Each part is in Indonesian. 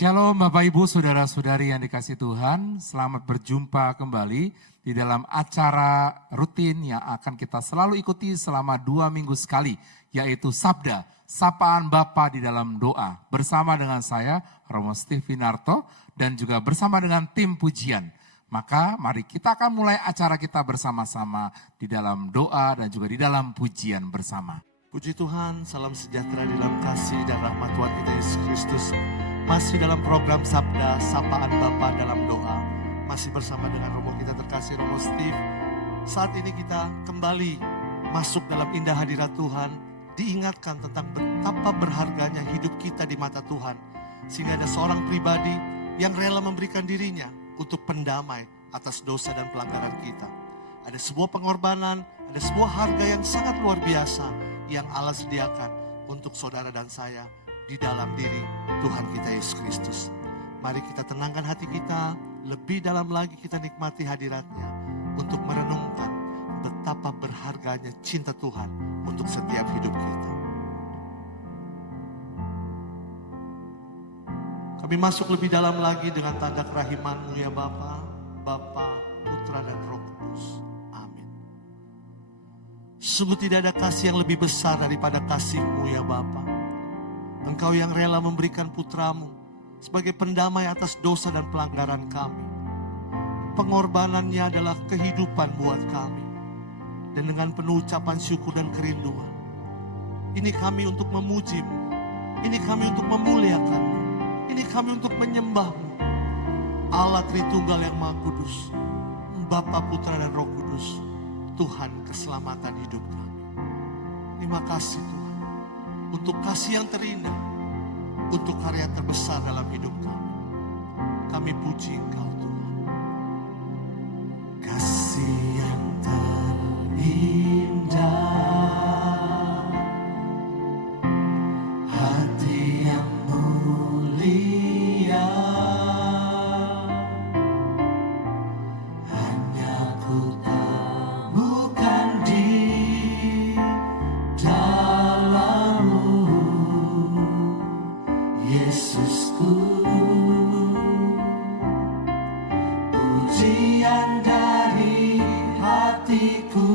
Shalom Bapak Ibu Saudara-saudari yang dikasihi Tuhan, selamat berjumpa kembali di dalam acara rutin yang akan kita selalu ikuti selama 2 minggu sekali, yaitu Sabda, Sapaan Bapa di dalam Doa, bersama dengan saya Romo Steve Winarto dan juga bersama dengan tim pujian. Maka mari kita akan mulai acara kita bersama-sama di dalam doa dan juga di dalam pujian bersama. Puji Tuhan, salam sejahtera di dalam kasih dan rahmat Tuhan kita Yesus Kristus. Masih dalam program Sabda, Sapaan Bapa dalam Doa. Masih bersama dengan Romo kita terkasih Romo Steve. Saat ini kita kembali masuk dalam indah hadirat Tuhan. Diingatkan tentang betapa berharganya hidup kita di mata Tuhan. Sehingga ada seorang pribadi yang rela memberikan dirinya untuk pendamai atas dosa dan pelanggaran kita. Ada sebuah pengorbanan, ada sebuah harga yang sangat luar biasa yang Allah sediakan untuk saudara dan saya di dalam diri Tuhan kita Yesus Kristus. Mari kita tenangkan hati kita, lebih dalam lagi kita nikmati hadiratnya untuk merenungkan betapa berharganya cinta Tuhan untuk setiap hidup kita. Kami masuk lebih dalam lagi dengan tanda kerahiman-Mu ya Bapa, Bapa, Putra dan Roh Kudus. Amin. Sungguh tidak ada kasih yang lebih besar daripada kasih-Mu ya Bapa. Engkau yang rela memberikan putramu sebagai pendamai atas dosa dan pelanggaran kami. Pengorbanannya adalah kehidupan buat kami. Dan dengan penuh ucapan syukur dan kerinduan, ini kami untuk memuji-Mu, ini kami untuk memuliakan-Mu, ini kami untuk menyembah-Mu. Allah Tritunggal yang Maha Kudus, Bapa, Putra dan Roh Kudus, Tuhan keselamatan hidup kami. Terima kasih Tuhan untuk kasih yang terindah, untuk karya terbesar dalam hidup kami. Kami puji Engkau Tuhan. Kasih yang terindah, hati yang mulia, hanya ku temukan di dalam-Mu, Yesusku. Pujian dari hatiku,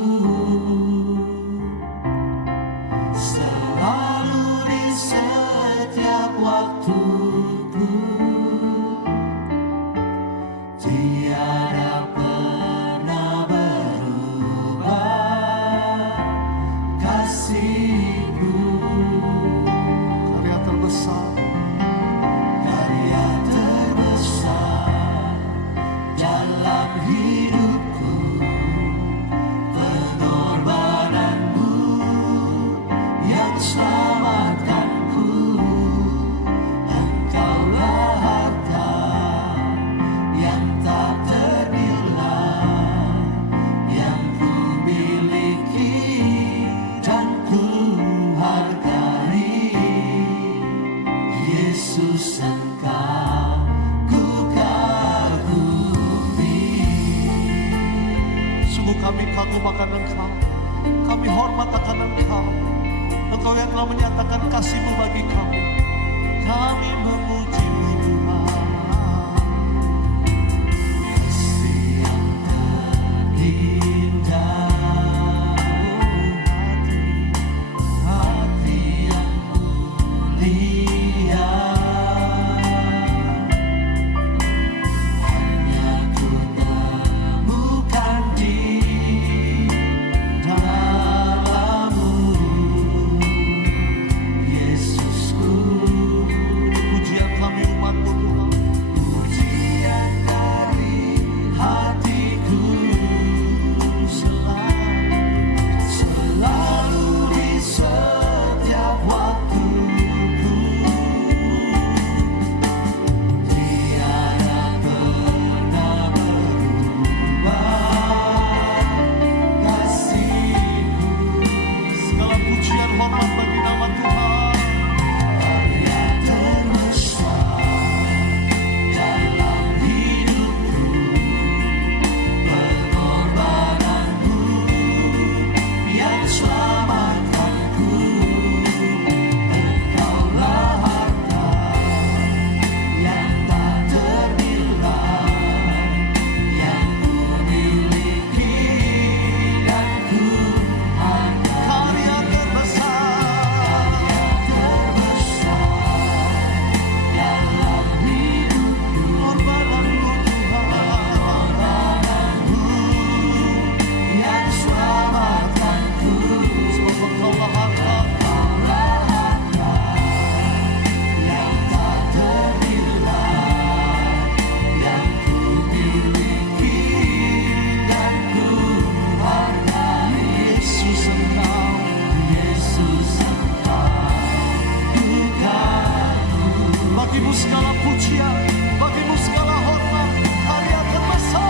selalu di setiap waktuku, tiada pernah berubah kasih-Mu. Karya terbesar, karya terbesar dalam hidupku, pengorbanan-Mu yang selamatkanku. Engkaulah harta yang tak ternilai, yang ku miliki dan ku hargai. Yesus, Engkau ku kagumi. Sungguh kami kagum akan Engkau, kami hormat akan Engkau. Engkau yang telah menyatakan kasih-Mu bagi kami. Kami memuji-Mu Tuhan. Kasih yang terindah, hati yang mulia, hanya ku temukan di dalam-Mu, Yesusku. segala pujian, bagimu segala hormat, karya terbesar.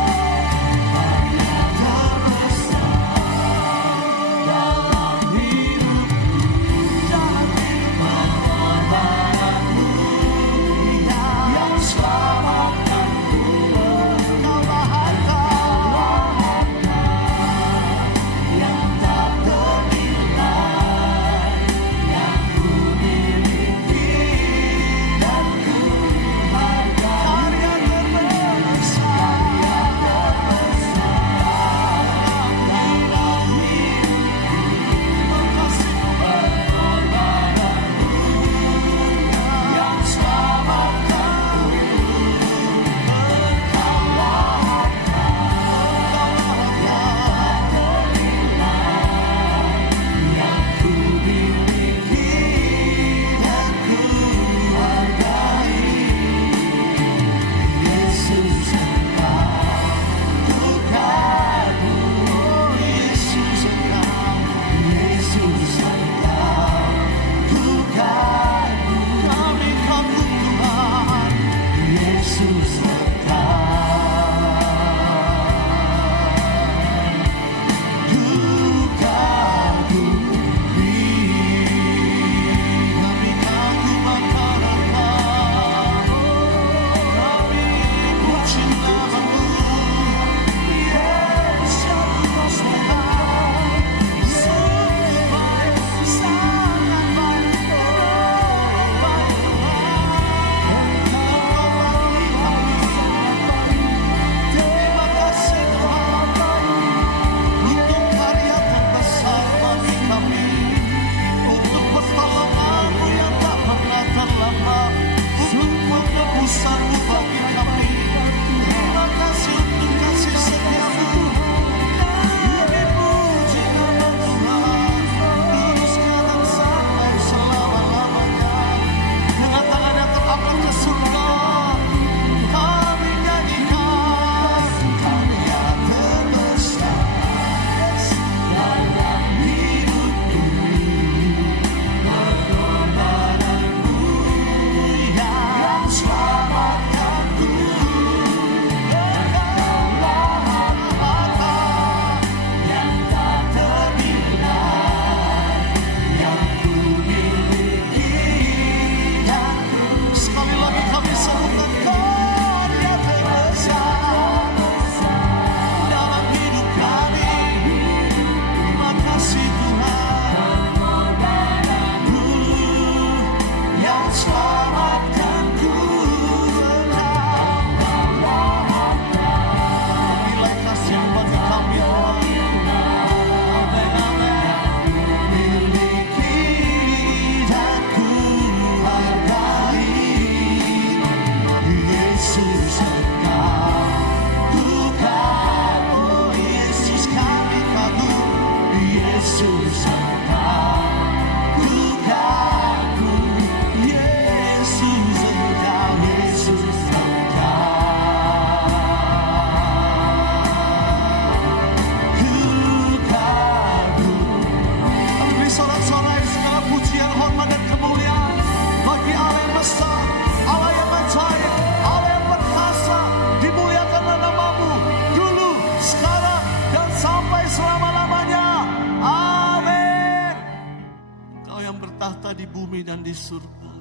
Tahta di bumi dan di surga.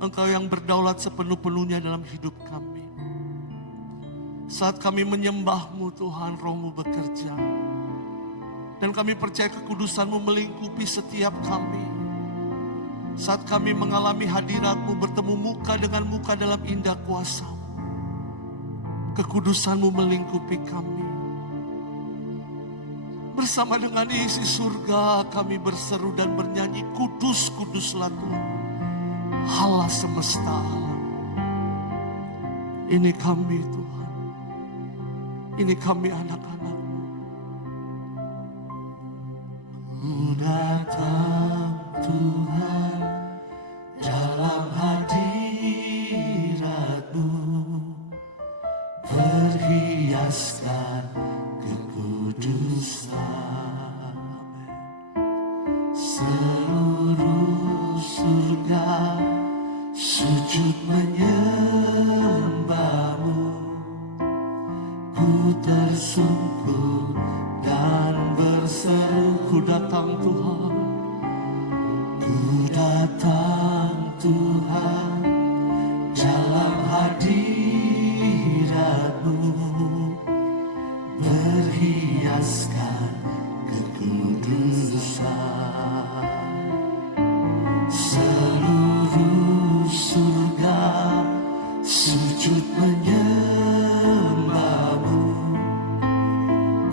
Engkau yang berdaulat sepenuh-penuhnya dalam hidup kami. Saat kami menyembah-Mu Tuhan, Roh-Mu bekerja. Dan kami percaya kekudusan-Mu melingkupi setiap kami. Saat kami mengalami hadirat-Mu, bertemu muka dengan muka dalam indah kuasa-Mu. Kekudusan-Mu melingkupi kami. Bersama dengan isi surga kami berseru dan bernyanyi, kudus, kuduslah Tuhan, Allah semesta alam. Ini kami Tuhan, ini kami anak-anak-Mu. Ku datang Tuhan dalam hadirat-Mu, berhiaskan kekudusan. Seluruh surga sujud menyembahmu, ku tersungkur dan berseru, ku datang Tuhan, ku datang Tuhan, dalam hadirat-Mu, berhiaskan kekudusan. Seluruh surga sujud menyembahmu,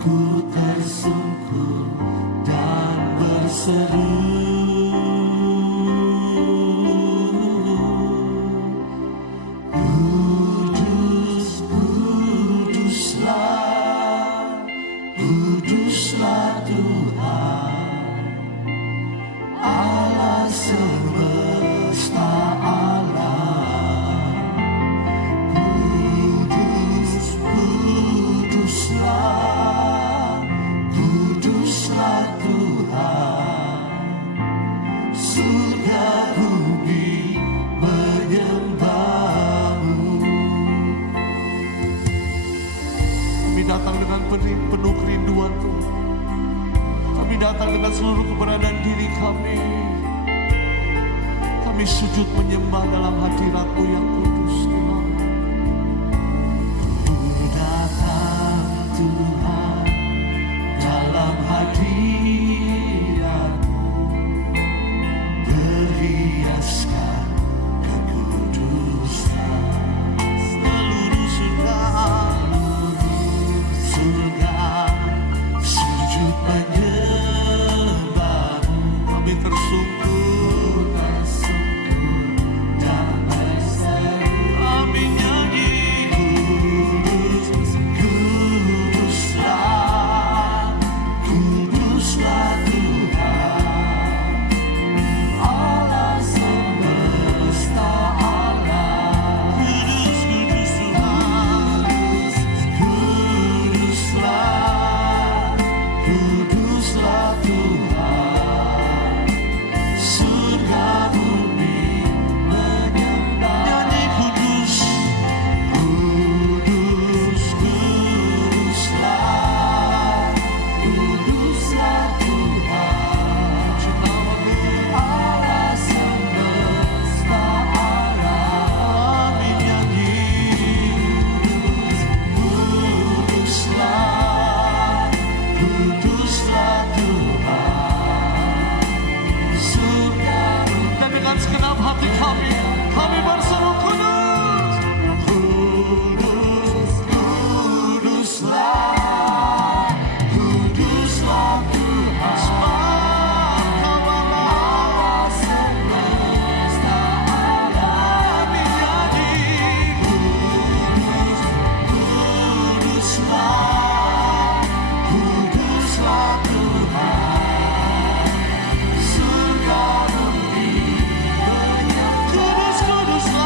ku tersungkur dan berseru, kudus, kuduslah, kuduslah Tuhan, Allah semesta alam. Kudus, kuduslah, kuduslah Tuhan, surga bumi menyembahmu. Kami datang dengan penuh kerinduan Tuhan. Kami datang dengan seluruh keberadaan diri kami. Kami sujud menyembah dalam hadirat-Mu yang kudus Tuhan. Ku datang Tuhan dalam hadirat-Mu, berhiaskan kekudusan. Seluruh surga sujud menyembahmu, kami tersungkur dan berseru, kami nyanyi, kudus, kuduslah, kuduslah Tuhan, Allah semesta alam. Kudus, kudus Tuhan, kuduslah, kuduslah Tuhan, surga bumi menyembah. Nyanyi kudus, kudus, kuduslah, kuduslah Tuhan, Allah semesta alam. Kami nyanyi, kuduslah, kuduslah Tuhan, surga. Dan dengan segenap hati kami berseru, kudus, kudus, kuduslah, kuduslah Tuhan, Allah semesta alam. Kami nyanyi, kudus, kuduslah, kuduslah Tuhan, surga bumi menyembah. Kudus, kuduslah,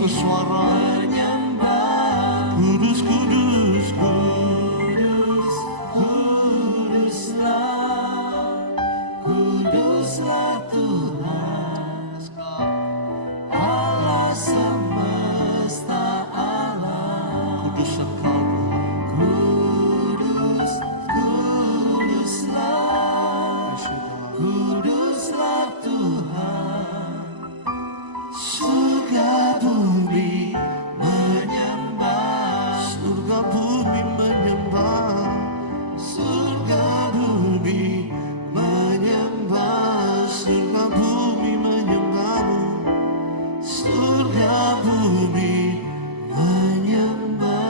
satu suara. Kudus, kudus, Kudus, kuduslah Tuhan, Allah semesta alam. kudus Engkau. Kudus, kuduslah, kuduslah Tuhan. Surga bumi menyembah, Surga bumi menyembah, surga bumi menyembah, surga bumi menyembahmu. surga bumi menyembah.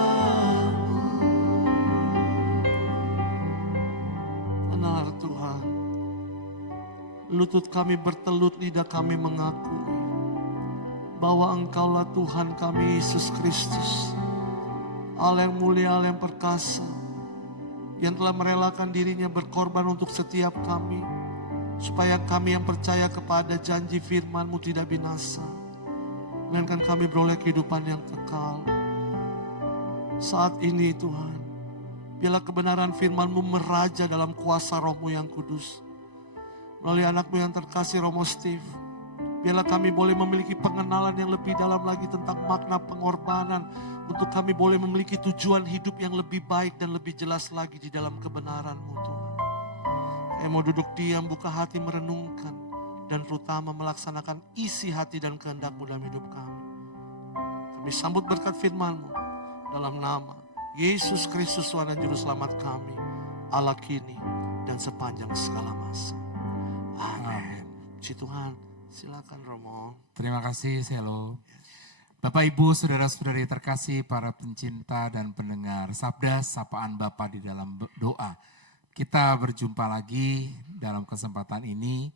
Benar Tuhan, lutut kami bertelut, lidah kami mengakui bahwa Engkaulah Tuhan kami Yesus Kristus, Allah yang mulia, Allah yang perkasa, yang telah merelakan dirinya berkorban untuk setiap kami, supaya kami yang percaya kepada janji firman-Mu tidak binasa, melainkan kami beroleh kehidupan yang kekal. Saat ini Tuhan, biarlah kebenaran firman-Mu meraja dalam kuasa Roh-Mu yang kudus. Melalui anak-Mu yang terkasih Romo Steve, biarlah kami boleh memiliki pengenalan yang lebih dalam lagi tentang makna pengorbanan, untuk kami boleh memiliki tujuan hidup yang lebih baik dan lebih jelas lagi di dalam kebenaran-Mu Tuhan. Kami mau duduk diam, buka hati, merenungkan, dan terutama melaksanakan isi hati dan kehendak-Mu dalam hidup kami. Kami sambut berkat firman-Mu dalam nama Yesus Kristus Tuhan dan Juru Selamat kami, Allah kini dan sepanjang segala masa. Amin. Puji Tuhan. Silakan Romo. Terima kasih Selo. Bapak Ibu saudara-saudari terkasih, para pencinta dan pendengar Sabda Sapaan Bapa di dalam doa. Kita berjumpa lagi dalam kesempatan ini,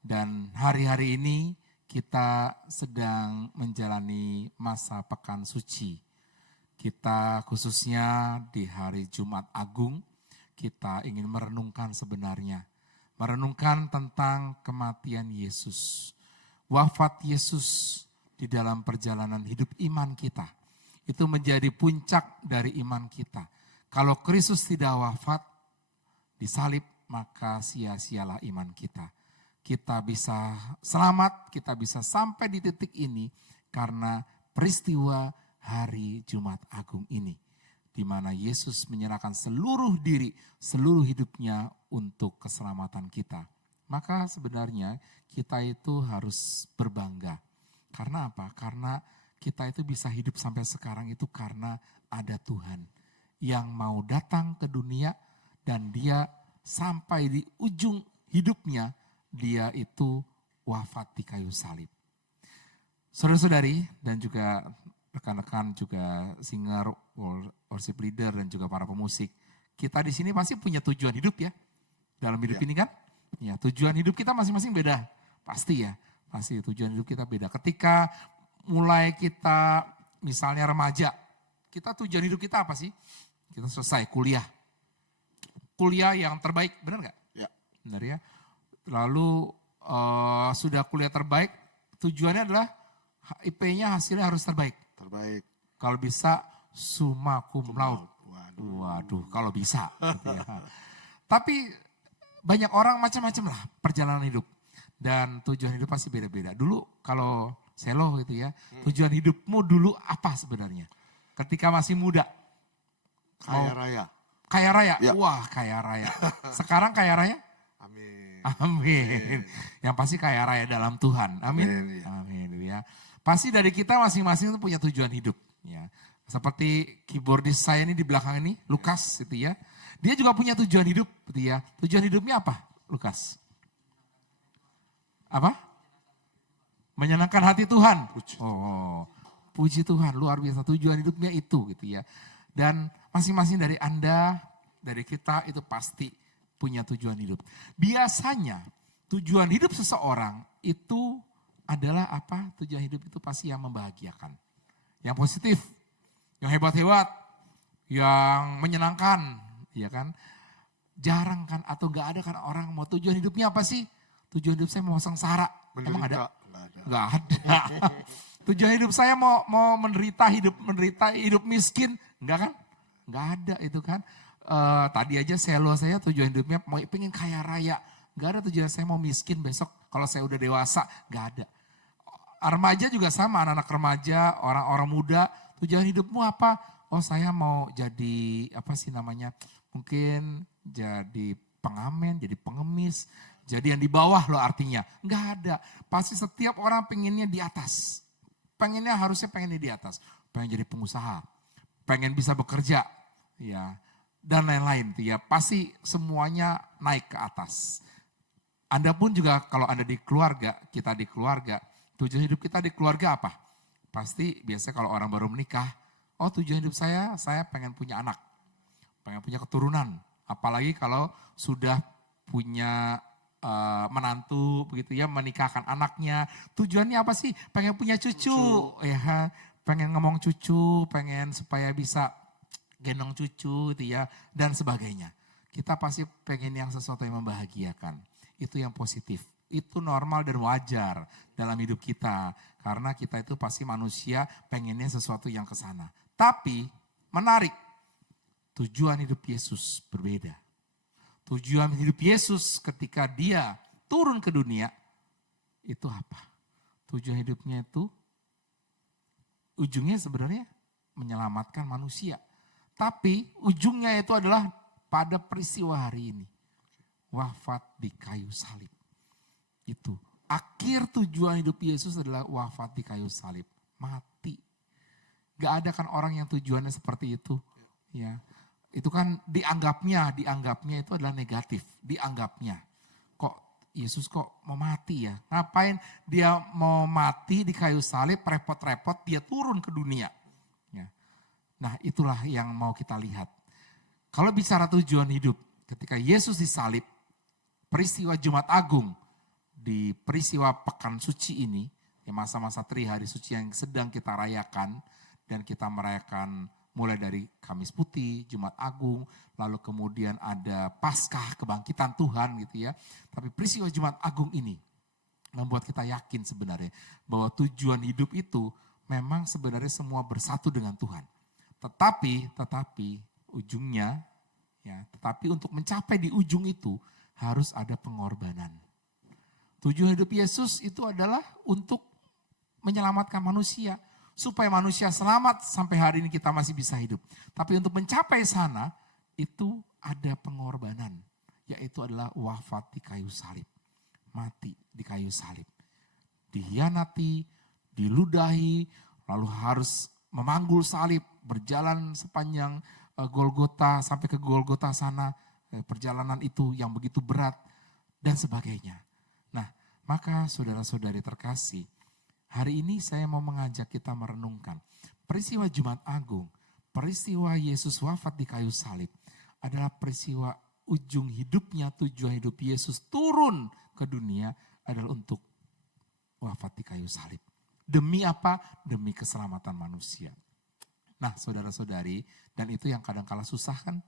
dan hari-hari ini kita sedang menjalani masa pekan suci. Kita khususnya di hari Jumat Agung, kita ingin merenungkan sebenarnya. Merenungkan tentang kematian Yesus. Wafat Yesus di dalam perjalanan hidup iman kita. Itu menjadi puncak dari iman kita. Kalau Kristus tidak wafat, disalib, maka sia-sialah iman kita. Kita bisa selamat, kita bisa sampai di titik ini karena peristiwa hari Jumat Agung ini. Di mana Yesus menyerahkan seluruh diri, seluruh hidupnya untuk keselamatan kita. Maka sebenarnya kita itu harus berbangga. Karena apa? Karena kita itu bisa hidup sampai sekarang itu karena ada Tuhan yang mau datang ke dunia, dan dia sampai di ujung hidupnya, dia itu wafat di kayu salib. Saudara-saudari dan juga rekan-rekan juga singer, worship leader dan juga para pemusik, kita di sini pasti punya tujuan hidup ya. Dalam hidup ini kan, ya tujuan hidup kita masing-masing beda. Pasti ya, pasti tujuan hidup kita beda. Ketika mulai kita misalnya remaja, kita tujuan hidup kita apa sih? Kita selesai kuliah. Kuliah yang terbaik, benar nggak? Ya. Benar ya. Lalu sudah kuliah terbaik, tujuannya adalah IP-nya hasilnya harus terbaik. Terbaik. Kalau bisa summa cum laude. Waduh, kalau bisa. Gitu ya. Tapi banyak orang macam-macam lah perjalanan hidup. Dan tujuan hidup pasti beda-beda. Dulu kalau Selo gitu ya, tujuan hidupmu dulu apa sebenarnya? Ketika masih muda. Kaya raya. Kaya raya? Ya. Wah, kaya raya. Sekarang kaya raya? Amin. Amin. Yang pasti kaya raya dalam Tuhan. Amin. Amin, ya. Amin ya. Pasti dari kita masing-masing itu punya tujuan hidup. Ya. Seperti keyboardis saya ini di belakang ini, Lukas gitu ya. Dia juga punya tujuan hidup gitu ya. Tujuan hidupnya apa, Lukas? Apa? Menyenangkan hati Tuhan. Oh, puji Tuhan, luar biasa. Tujuan hidupnya itu gitu ya. Dan masing-masing dari Anda, dari kita itu pasti punya tujuan hidup. Biasanya tujuan hidup seseorang itu adalah apa? Tujuan hidup itu pasti yang membahagiakan. Yang positif, yang hebat-hebat, yang menyenangkan, ya kan? Jarang kan atau gak ada kan orang mau tujuan hidupnya apa sih? Tujuan hidup saya mau sengsara. Emang ada? Nggak ada. Gak ada. Tujuan hidup saya mau menderita hidup miskin, enggak kan? Enggak ada itu kan. Tadi aja selo saya tujuan hidupnya mau pengen kaya raya. Enggak ada tujuan saya mau miskin besok kalau saya udah dewasa, enggak ada. Remaja juga sama, anak-anak remaja, orang-orang muda, tujuan hidupmu apa? Oh saya mau jadi apa sih namanya? Mungkin jadi pengamen, jadi pengemis, jadi yang di bawah loh artinya. Enggak ada. Pasti setiap orang pengennya di atas. Harusnya pengennya di atas. Pengen jadi pengusaha, pengen bisa bekerja, ya, dan lain-lain. Ya, pasti semuanya naik ke atas. Anda pun juga kalau Anda di keluarga, kita di keluarga, tujuan hidup kita di keluarga apa? Pasti biasa kalau orang baru menikah, oh tujuan hidup saya pengen punya anak, pengen punya keturunan. Apalagi kalau sudah punya menantu begitu ya, menikahkan anaknya. Tujuannya apa sih? Pengen punya cucu. Ya, pengen ngomong cucu, pengen supaya bisa gendong cucu gitu ya, dan sebagainya. Kita pasti pengen yang sesuatu yang membahagiakan. Itu yang positif. Itu normal dan wajar dalam hidup kita. Karena kita itu pasti manusia pengennya sesuatu yang ke sana. Tapi menarik, tujuan hidup Yesus berbeda. Tujuan hidup Yesus ketika dia turun ke dunia, itu apa? Tujuan hidupnya itu, ujungnya sebenarnya menyelamatkan manusia. Tapi ujungnya itu adalah pada peristiwa hari ini. Wafat di kayu salib. Itu. Akhir tujuan hidup Yesus adalah wafat di kayu salib. Mati. Gak ada kan orang yang tujuannya seperti itu. Ya. Itu kan dianggapnya itu adalah negatif. Dianggapnya. Kok Yesus kok mau mati ya? Ngapain dia mau mati di kayu salib, repot-repot dia turun ke dunia. Ya. Nah itulah yang mau kita lihat. Kalau bicara tujuan hidup, ketika Yesus disalib, peristiwa Jumat Agung, di peristiwa Pekan Suci ini, di masa-masa Trihari Suci yang sedang kita rayakan, dan kita merayakan mulai dari Kamis Putih, Jumat Agung, lalu kemudian ada Paskah, kebangkitan Tuhan gitu ya. Tapi peristiwa Jumat Agung ini membuat kita yakin sebenarnya bahwa tujuan hidup itu memang sebenarnya semua bersatu dengan Tuhan. Tetapi ujungnya, ya, tetapi untuk mencapai di ujung itu harus ada pengorbanan. Tujuan hidup Yesus itu adalah untuk menyelamatkan manusia. Supaya manusia selamat sampai hari ini kita masih bisa hidup. Tapi untuk mencapai sana itu ada pengorbanan. Yaitu adalah wafat di kayu salib. Mati di kayu salib. Dihianati, diludahi, lalu harus memanggul salib. Berjalan sepanjang Golgota sampai ke Golgota sana. Perjalanan itu yang begitu berat dan sebagainya. Nah, maka saudara-saudari terkasih, hari ini saya mau mengajak kita merenungkan peristiwa Jumat Agung, peristiwa Yesus wafat di kayu salib adalah peristiwa ujung hidupnya, tujuan hidup Yesus turun ke dunia adalah untuk wafat di kayu salib. Demi apa? Demi keselamatan manusia. Nah saudara-saudari, dan itu yang kadang-kala susah kan?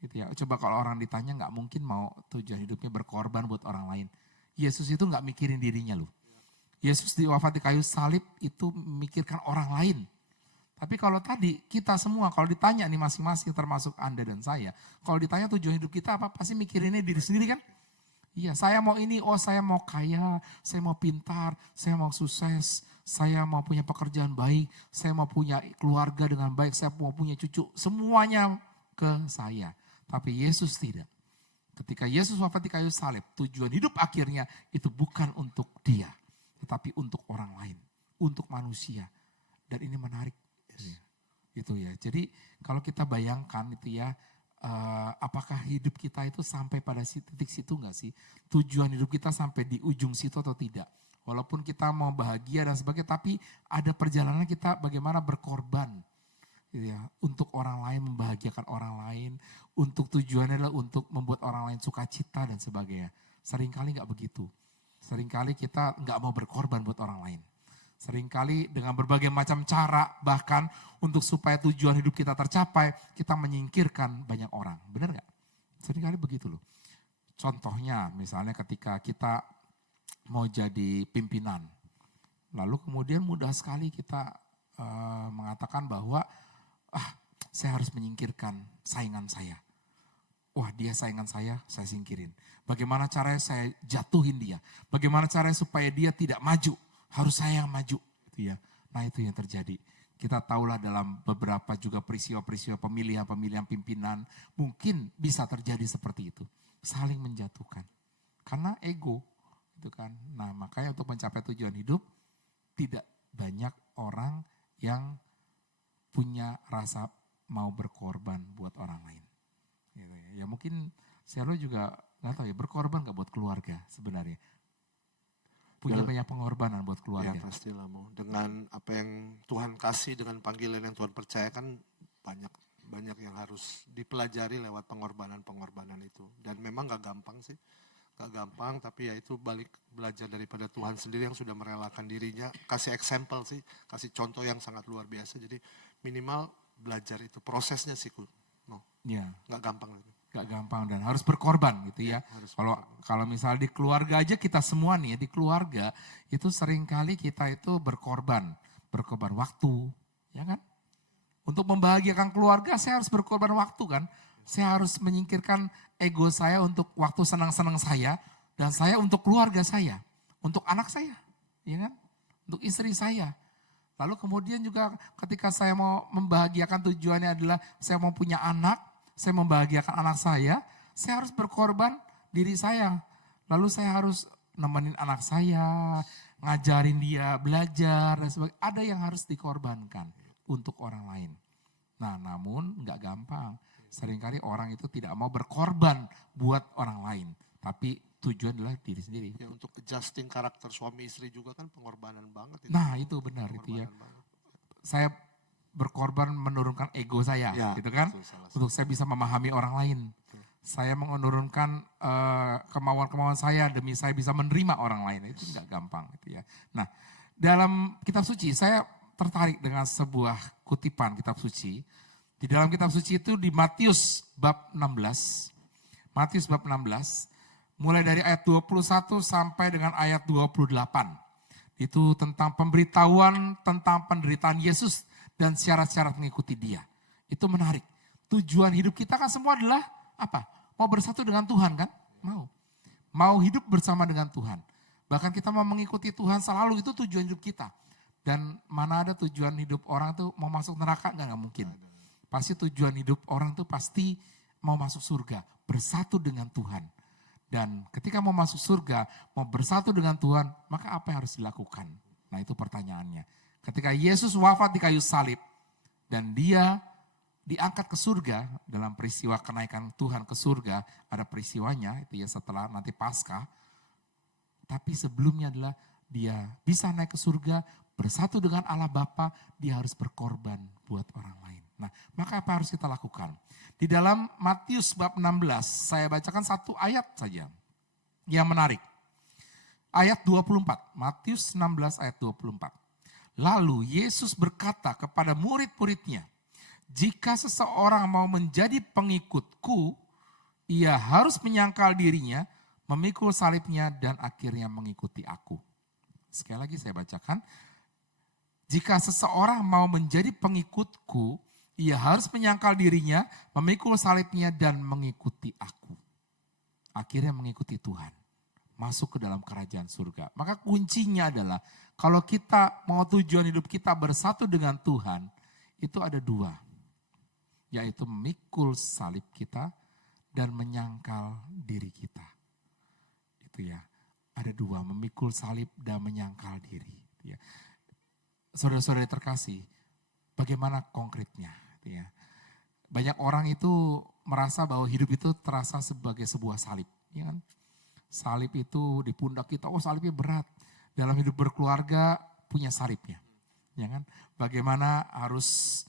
Gitu ya. Coba kalau orang ditanya nggak mungkin mau tujuan hidupnya berkorban buat orang lain. Yesus itu nggak mikirin dirinya loh. Yesus wafat di kayu salib itu memikirkan orang lain. Tapi kalau tadi kita semua, kalau ditanya nih masing-masing termasuk Anda dan saya. Kalau ditanya tujuan hidup kita apa, pasti mikirinnya diri sendiri kan? Iya, saya mau ini, oh saya mau kaya, saya mau pintar, saya mau sukses, saya mau punya pekerjaan baik, saya mau punya keluarga dengan baik, saya mau punya cucu. Semuanya ke saya. Tapi Yesus tidak. Ketika Yesus wafat di kayu salib, tujuan hidup akhirnya itu bukan untuk dia. Tetapi untuk orang lain, untuk manusia. Dan ini menarik. Itu ya. Jadi kalau kita bayangkan itu ya, apakah hidup kita itu sampai pada titik situ enggak sih? Tujuan hidup kita sampai di ujung situ atau tidak? Walaupun kita mau bahagia dan sebagainya, tapi ada perjalanan kita bagaimana berkorban. Gitu ya, untuk orang lain, membahagiakan orang lain. Untuk tujuannya adalah untuk membuat orang lain sukacita dan sebagainya. Seringkali enggak begitu. Seringkali kita nggak mau berkorban buat orang lain. Seringkali dengan berbagai macam cara, bahkan untuk supaya tujuan hidup kita tercapai, kita menyingkirkan banyak orang. Benar nggak? Seringkali begitu loh. Contohnya misalnya ketika kita mau jadi pimpinan. Lalu kemudian mudah sekali kita mengatakan bahwa saya harus menyingkirkan saingan saya. Wah, dia saingan saya singkirin. Bagaimana caranya saya jatuhin dia? Bagaimana caranya supaya dia tidak maju? Harus saya yang maju, gitu ya. Nah, itu yang terjadi. Kita tahulah dalam beberapa juga peristiwa-peristiwa pemilihan pimpinan, mungkin bisa terjadi seperti itu. Saling menjatuhkan. Karena ego, gitu kan. Nah, makanya untuk mencapai tujuan hidup, tidak banyak orang yang punya rasa mau berkorban buat orang lain. Gitu ya. Ya mungkin Sherlo juga nggak tahu ya, berkorban nggak buat keluarga sebenarnya. Punya banyak pengorbanan buat keluarga. Ya pastilah mau. Dengan apa yang Tuhan kasih, dengan panggilan yang Tuhan percayakan, banyak yang harus dipelajari lewat pengorbanan itu. Dan memang gak gampang sih. Gak gampang, tapi ya itu balik belajar daripada Tuhan sendiri yang sudah merelakan dirinya. Kasih example sih, kasih contoh yang sangat luar biasa. Jadi minimal belajar itu, prosesnya sih. Ya. Gak gampang. Gak gampang dan harus berkorban gitu ya. Kalau misalnya di keluarga aja kita semua nih ya, di keluarga itu seringkali kita itu berkorban waktu, ya kan? Untuk membahagiakan keluarga saya harus berkorban waktu kan. Saya harus menyingkirkan ego saya untuk waktu senang-senang saya dan saya untuk keluarga saya, untuk anak saya, ya kan? Untuk istri saya. Lalu kemudian juga ketika saya mau membahagiakan tujuannya adalah saya mau punya anak, saya membahagiakan anak saya harus berkorban diri saya. Lalu saya harus nemenin anak saya, ngajarin dia belajar dan sebagainya. Ada yang harus dikorbankan untuk orang lain. Nah, namun nggak gampang. Seringkali orang itu tidak mau berkorban buat orang lain, tapi tujuan adalah diri sendiri. Ya, untuk adjusting karakter suami istri juga kan pengorbanan banget. Nah, itu benar itu ya. Banget. Saya berkorban menurunkan ego saya, ya, gitu kan, untuk saya bisa memahami orang lain. Saya menurunkan kemauan-kemauan saya demi saya bisa menerima orang lain, itu nggak gampang, gitu ya. Nah, dalam kitab suci saya tertarik dengan sebuah kutipan kitab suci. Di dalam kitab suci itu di Matius bab 16, mulai dari ayat 21 sampai dengan ayat 28. Itu tentang pemberitahuan tentang penderitaan Yesus dan syarat-syarat mengikuti dia. Itu menarik. Tujuan hidup kita kan semua adalah apa? Mau bersatu dengan Tuhan kan? Mau hidup bersama dengan Tuhan. Bahkan kita mau mengikuti Tuhan selalu, itu tujuan hidup kita. Dan mana ada tujuan hidup orang tuh mau masuk neraka? Enggak mungkin. Pasti tujuan hidup orang tuh pasti mau masuk surga, bersatu dengan Tuhan. Dan ketika mau masuk surga, mau bersatu dengan Tuhan, maka apa yang harus dilakukan? Nah, itu pertanyaannya. Ketika Yesus wafat di kayu salib dan dia diangkat ke surga dalam peristiwa kenaikan Tuhan ke surga, ada peristiwanya itu ya setelah nanti Paskah. Tapi sebelumnya adalah dia bisa naik ke surga, bersatu dengan Allah Bapa, dia harus berkorban buat orang lain. Nah, maka apa harus kita lakukan? Di dalam Matius bab 16, saya bacakan satu ayat saja yang menarik. Ayat 24, Matius 16 ayat 24. Lalu Yesus berkata kepada murid-muridnya, jika seseorang mau menjadi pengikutku, ia harus menyangkal dirinya, memikul salibnya dan akhirnya mengikuti aku. Sekali lagi saya bacakan. Jika seseorang mau menjadi pengikutku, ia harus menyangkal dirinya, memikul salibnya dan mengikuti aku. Akhirnya mengikuti Tuhan. Masuk ke dalam kerajaan surga. Maka kuncinya adalah kalau kita mau tujuan hidup kita bersatu dengan Tuhan, itu ada dua. Yaitu memikul salib kita dan menyangkal diri kita. Itu ya. Ada dua, memikul salib dan menyangkal diri. Ya. Saudara-saudara terkasih, bagaimana konkretnya? Ya. Banyak orang itu merasa bahwa hidup itu terasa sebagai sebuah salib. Ya kan? Salib itu di pundak kita, oh salibnya berat. Dalam hidup berkeluarga punya salibnya. Ya kan? Bagaimana harus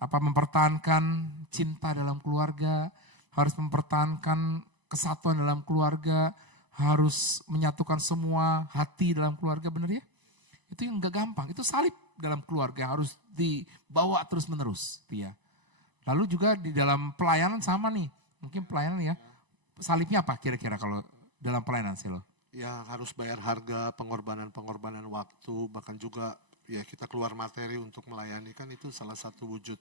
mempertahankan cinta dalam keluarga, harus mempertahankan kesatuan dalam keluarga, harus menyatukan semua hati dalam keluarga, benar ya? Itu yang gak gampang, itu salib dalam keluarga yang harus dibawa terus menerus. Ya. Lalu juga di dalam pelayanan sama nih, mungkin pelayanan ya, salibnya apa kira-kira kalau dalam pelayanan sih lo? ya harus bayar harga, pengorbanan waktu, bahkan juga ya kita keluar materi untuk melayani, kan itu salah satu wujud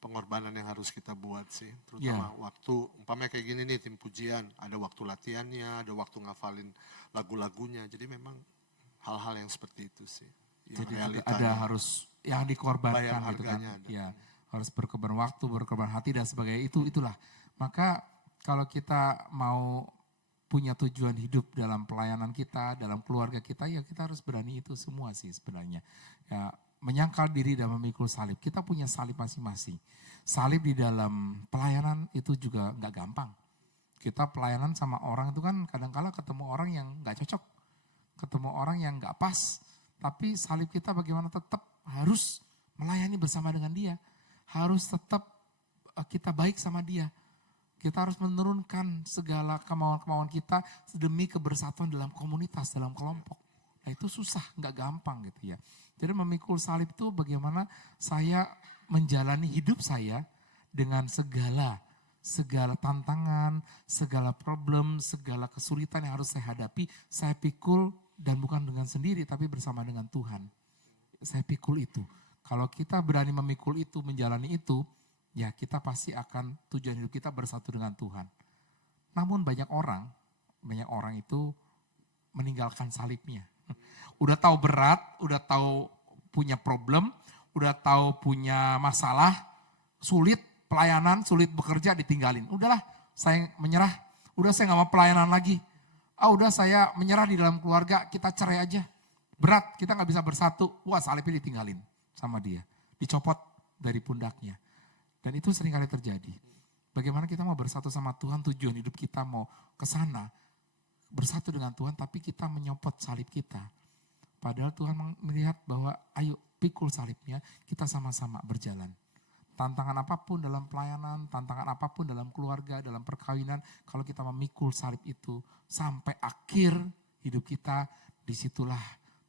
pengorbanan yang harus kita buat sih. Terutama waktu, umpamanya kayak gini nih tim pujian, ada waktu latihannya, ada waktu ngafalin lagu-lagunya. Jadi memang hal-hal yang seperti itu sih. Yang Jadi realitanya. ada harus yang dikorbankan Bayar gitu kan. harganya ada. Ya, harus berkorban waktu, berkorban hati dan sebagainya. Itulah. Maka kalau kita mau punya tujuan hidup dalam pelayanan kita, dalam keluarga kita, ya kita harus berani itu semua sih sebenarnya. Ya, menyangkal diri dan memikul salib. Kita punya salib masing-masing. Salib di dalam pelayanan itu juga nggak gampang. Kita pelayanan sama orang itu kan kadang-kala ketemu orang yang nggak cocok. Ketemu orang yang nggak pas. Tapi salib kita bagaimana tetap harus melayani bersama dengan dia. Harus tetap kita baik sama dia. Kita harus menurunkan segala kemauan-kemauan kita demi kebersatuan dalam komunitas, dalam kelompok. Nah itu susah, nggak gampang gitu ya. Jadi memikul salib itu bagaimana saya menjalani hidup saya dengan segala tantangan, segala problem, segala kesulitan yang harus saya hadapi, saya pikul dan bukan dengan sendiri tapi bersama dengan Tuhan. Saya pikul itu. Kalau kita berani memikul itu, menjalani itu, ya kita pasti akan tujuan hidup kita bersatu dengan Tuhan. Namun banyak orang itu meninggalkan salibnya. Udah tahu berat, udah tahu punya problem, udah tahu punya masalah, sulit pelayanan, sulit bekerja, ditinggalin. Udahlah, saya menyerah. Udah saya gak mau pelayanan lagi. Udah saya menyerah di dalam keluarga, kita cerai aja. Berat, kita gak bisa bersatu. Wah, salibnya ditinggalin sama dia. Dicopot dari pundaknya. Dan itu sering kali terjadi. Bagaimana kita mau bersatu sama Tuhan, tujuan hidup kita mau ke sana, bersatu dengan Tuhan, tapi kita menyopot salib kita. Padahal Tuhan melihat bahwa ayo pikul salibnya, kita sama-sama berjalan. Tantangan apapun dalam pelayanan, tantangan apapun dalam keluarga, dalam perkawinan, kalau kita memikul salib itu sampai akhir hidup kita, disitulah